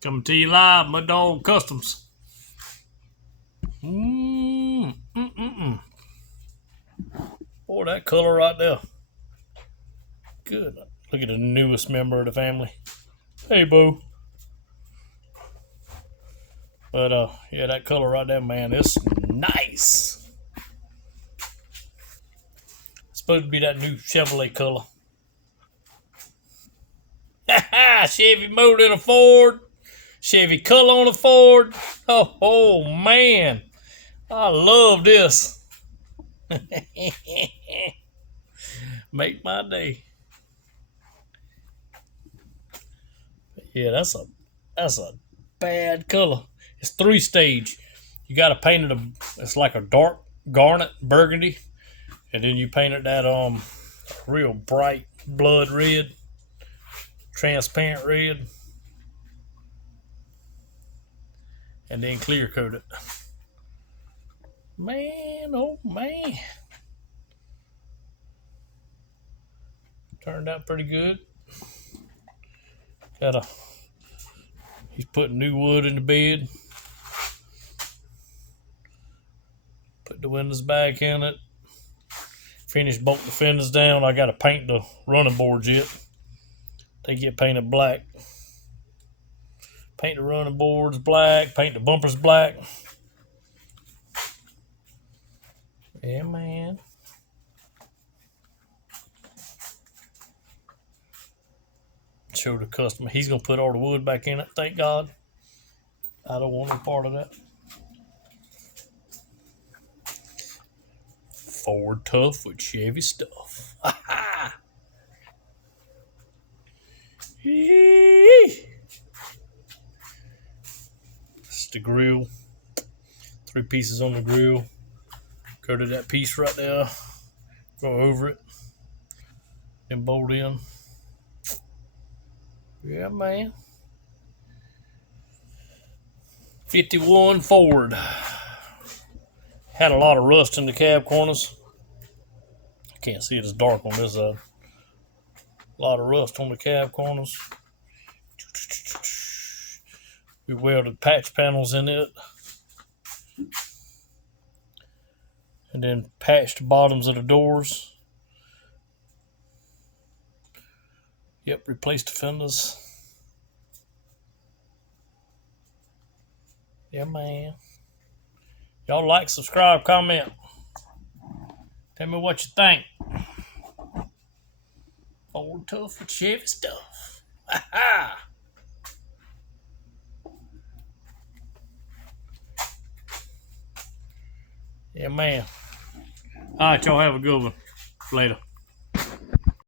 Coming to you live, Mud Dog Customs. Mm. Boy, that color right there. Good. Look at the newest member of the family. Hey, boo. But, yeah, that color right there, man, it's nice. It's supposed to be that new Chevrolet color. Chevy motor in a Ford. Chevy color on a Ford. Oh man. I love this. Make my day. Yeah, that's a bad color. It's 3-stage. You got to paint it. It's like a dark garnet burgundy, and then you paint it that real bright blood red, transparent red, and then clear coat it. Man, oh man, turned out pretty good. He's putting new wood in the bed. Put the windows back in it. Finished bolting the fenders down. I got to paint the running boards yet. They get painted black. Paint the running boards black. Paint the bumpers black. Yeah, man. Show the customer. He's going to put all the wood back in it. Thank God. I don't want no part of that. Ford tough with Chevy stuff. It's the grill. 3 pieces on the grill. Go to that piece right there. Go over it. Then bolt in. Yeah, man. 51 Ford. Had a lot of rust in the cab corners. I can't see it, it's dark on this side. A lot of rust on the cab corners. We welded patch panels in it. And then patched the bottoms of the doors. Yep, replaced the fenders. Yeah, man. Y'all like, subscribe, comment. Tell me what you think. Ford tough with Chevy stuff. Yeah, man. All right, y'all have a good one. Later.